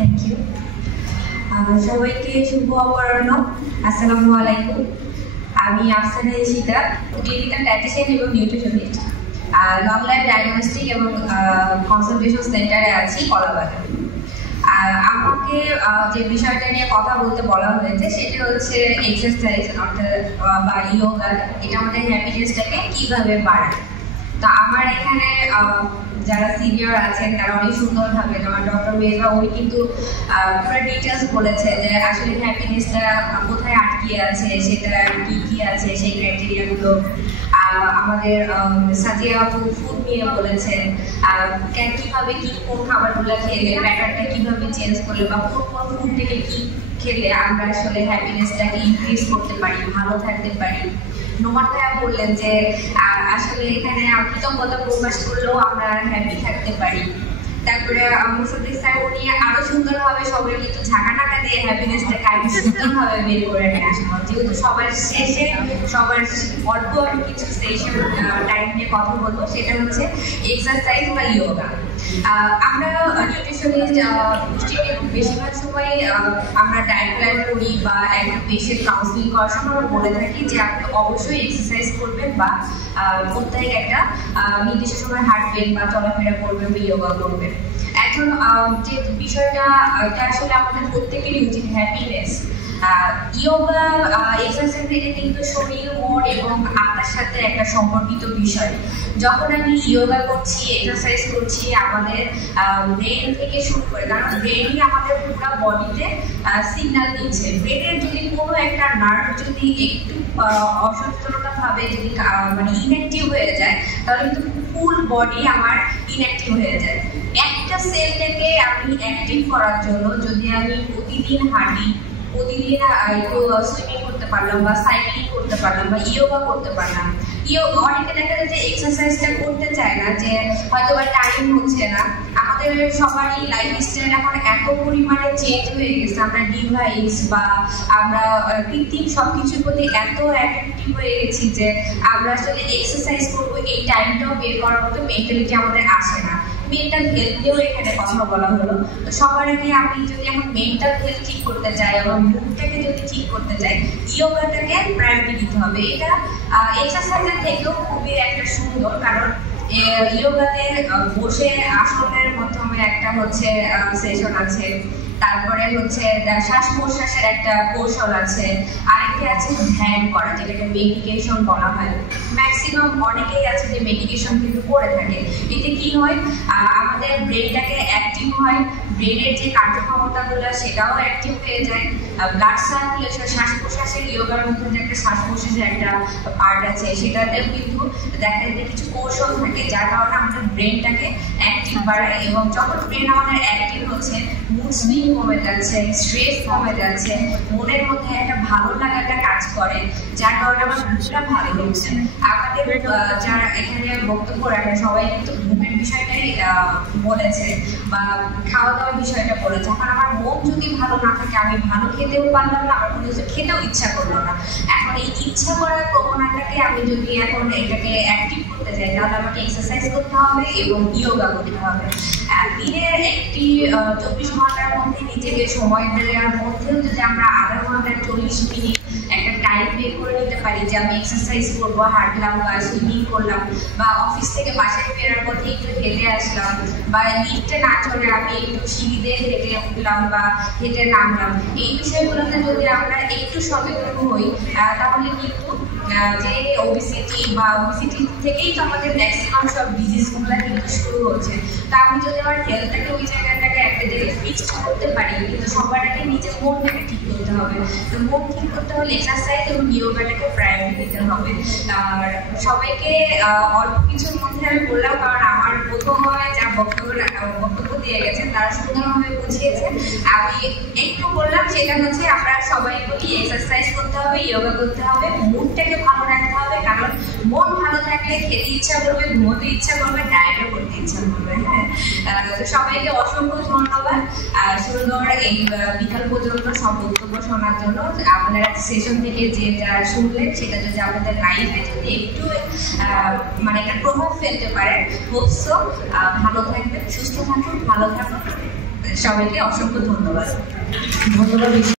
Thank you. সবাইকে শুভ অপরাহ্ন, আসসালামু আলাইকুম। আমি আফসানা ইশিতা, ক্লিনিক্যাল ডায়েটিশিয়ান এবং নিউট্রিশনিস্ট, লং লাইফ ডায়াগনস্টিক এবং কনসালটেশন সেন্টারে আছি কলাবাগান। আমাকে যে বিষয়টা নিয়ে কথা বলতে বলা হয়েছে সেটা হচ্ছে এক্সারসাইজ অর্থাৎ বা ইয়োগা, এটা আমাদের হ্যাপিনেসটাকে কীভাবে বাড়ায়। তো আমার এখানে যারা সিনিয়র আছেন তারা অনেক সুন্দরভাবে, যেমন ডক্টর মেজবা উনি কিন্তু পুরো ডিটেলস বলেছে যে আসলে হ্যাপিনেসটা কোথায় আটকে আছে, সেটা কি কি আছে সেই ক্রাইটেরিয়াগুলো। আমাদের সাজিয়া আপু ফুড নিয়ে বলেছেন কীভাবে কোন খাবারগুলো খেলে প্যাটার্নটা কীভাবে চেঞ্জ করলে বা কোন কোন ফুড থেকে কী খেলে আমরা আসলে হ্যাপিনেসটাকে ইনক্রিজ করতে পারি, ভালো থাকতে পারি। নোমান ভাইয়া বললেন যে আসলে এখানে কৃতজ্ঞতা প্রকাশ করলেও আমরা হ্যাপি থাকতে পারি। তারপরে মুসদ্দিক স্যার উনি আরো সুন্দরভাবে সবাই কিন্তু ঝাঁকানাকা দিয়ে হ্যাপিনেসটাকে আরো সুন্দরভাবে বের করে নিয়ে আসবো, যেহেতু সবার শেষে সবার অল্প কিছু সেশন টাইম নিয়ে কথা বলবো, সেটা হচ্ছে এক্সারসাইজ বা ইয়োগা। আমরা নিউট্রিশনিস্ট বেশিরভাগ সময় আমরা ডায়েট প্ল্যান করি বা একটা পেশেন্ট কাউন্সিলিং করার সময় আমরা বলে থাকি যে আপনি অবশ্যই এক্সারসাইজ করবেন বা প্রত্যেক একটা নির্দিষ্ট সময় হাঁটবেন বা চলাফেরা করবেন বা ইয়োগা করবেন। এখন যে বিষয়টা এটা আসলে আমাদের প্রত্যেকেরই উচিত হ্যাপিনেস। ইয়োগা এক্সারসাইজ থেকে কিন্তু শরীর, মন এবং আত্মার সাথে একটা সম্পর্কিত বিষয়। যখন আমি ইয়োগা করছি, এক্সারসাইজ করছি, আমাদের ব্রেন থেকে শুরু করে, কারণ ব্রেনই আমাদের পুরো বডিতে সিগন্যাল দিচ্ছে। ব্রেনের যদি কোনো একটা নার্ভ যদি একটু অসচেতনতাভাবে যদি মানে ইনঅ্যাক্টিভ হয়ে যায়, তাহলে কিন্তু ফুল বডি আমার ইনঅ্যাক্টিভ হয়ে যায়। একটা সেলটাকে আমি অ্যাক্টিভ করার জন্য যদি আমি প্রতিদিন হাঁটি, প্রতিদিন একটু সুইমিং করতে পারলাম বা সাইক্লিং করতে পারলাম বা ইয়োগা করতে পারলাম। অনেকে দেখা যায় যে এক্সারসাইজটা করতে চায় না, যে হয়তো বা টাইম হচ্ছে না। আমাদের সবারই লাইফস্টাইল এখন এত পরিমাণে চেঞ্জ হয়ে গেছে, আমরা ডিভাইস বা আমরা কৃত্রিম সবকিছুর প্রতি এত অ্যাট্রাক্টিভ হয়ে গেছি যে আমরা আসলে এক্সারসাইজ করবো এই টাইমটাও বের করার মতো মেন্টালিটি আমাদের আসে না। মেন্টাল হেলথ নিয়েও এখানে কথা বলা হলো। তো সবার আগে আমি যদি এখন মেন্টাল হেলথ ঠিক করতে চাই এবং মুডটাকে যদি ঠিক করতে চাই, ইয়োগাটাকে প্রায়োরিটি দিতে হবে। এটা এক্সারসাইজের থেকেও খুবই একটা সুন্দর, কারণ ইয়োগাতে বসে আসনের মাধ্যমে একটা হচ্ছে সেশন আছে, তারপরে হচ্ছে শ্বাস প্রশ্বাসের একটা কৌশল আছে, আরেকটি আছে ধ্যান করা, যেটাকে মেডিটেশন বলা হয়। ম্যাক্সিমাম অনেকেই আছে যে মেডিটেশন কিন্তু করে থাকে। এতে কি হয়, আমাদের ব্রেনটাকে অ্যাক্টিভ হয়, ব্রেনের যে কার্যক্ষমতাগুলো সেটাও অ্যাক্টিভ হয়ে যায়। ব্লাড সার্কুলেশন, শ্বাস প্রশ্বাসের ইয়োগার মধ্যে যে একটা শ্বাস প্রশ্বাসের একটা পার্ট আছে, সেটাতেও কিন্তু দেখা যায় যে কিছু কৌশল থাকে যার কারণে আমাদের ব্রেনটাকে অ্যাক্টিভ বাড়ায়। এবং যখন ব্রেন আমাদের অ্যাক্টিভ হচ্ছে, মুড সুইং কমে যাচ্ছে, স্ট্রেস কমে যাচ্ছে, মনের মধ্যে একটা ভালো লাগাটা কাজ করে, যার কারণে আমার মুডটা ভালো হচ্ছে। আমাদের যারা এখানে বক্তব্য রাখে সবাই কিন্তু ঘুমের বিষয়টাই বলেছে বা খাওয়া দাওয়ার বিষয়টা বলেছে। এখন আমার মন যদি ভালো না থাকে, আমি ভালো খেতেও পারলাম না, আমার কোনো কিছু খেতেও ইচ্ছা করলো না। এখন এই ইচ্ছা করার প্রবণতাকে আমি যদি এখন এটাকে অ্যাক্টিভ করতে চাই, তাহলে আমাকে এক্সারসাইজ করতে হবে এবং ইয়োগা করতে হবে। দিনের একটি 24 ঘন্টার মধ্যে নিজেকে সময় দেওয়ার মধ্যেও যদি আমরা আধা ঘন্টা 40 মিনিট একটা টাইম বের করে নিতে পারি যে আমি এক্সারসাইজ করবো, হাঁটলাম বা সুইমিং করলাম বা অফিস থেকে বাসায় ফেরার পথে একটু হেঁটে আসলাম বা লিফটে না চলে আমি একটু সিঁড়িতে হেঁটে উঠলাম বা হেঁটে নামলাম, এই বিষয়গুলোতে যদি আমরা একটু সচেতন হই, তাহলে কিন্তু যে ওবিসিটি বা ওবিসিটি থেকেই তো আমাদের ম্যাক্সিমাম সব ডিজিজগুলো কিন্তু শুরু হচ্ছে। তা আমি যদি আমার হেলথটাকে ওই জায়গাটাকে একটা জায়গায় ফিক্সড করতে পারি, কিন্তু সবার আগে নিজের মনটাকে ঠিক করতে হবে। তো মন ঠিক করতে হলে এক্সারসাইজ এবং ইয়োগাটাকে প্রায়োরিটি দিতে হবে। আর সবাইকে অল্প কিছুর মধ্যে আমি বললাম, কারণ আমার প্রথমে যা বক্তব্য দিয়ে গেছেন তারা সুন্দরভাবে বুঝিয়েছে। আমি একটু বললাম সেটা হচ্ছে আমরা সবাই বলি এক্সারসাইজ করতে হবে, ইয়োগা করতে হবে, মুডটাকে ভালো রাখতে হবে, কারণ মন ভালো থাকলে খেতে ইচ্ছা করবে, ঘুমোতে ইচ্ছা করবে, ডায়েটও করতে ইচ্ছা করবে। হ্যাঁ, তো সবাইকে অসংখ্য ধন্যবাদ সুন্দর এই বিকাল পর্যন্ত সব বক্তব্য শোনার জন্য। আপনারা সেশন থেকে যে যা শুনলেন সেটা যদি আমাদের লাইফে যদি একটু মানে একটা প্রভাব ফেলতে পারেন, হোপসো ভালো থাকবেন, সুস্থ থাকুন, ভালো থাকুন। সবাইকে অসংখ্য ধন্যবাদ।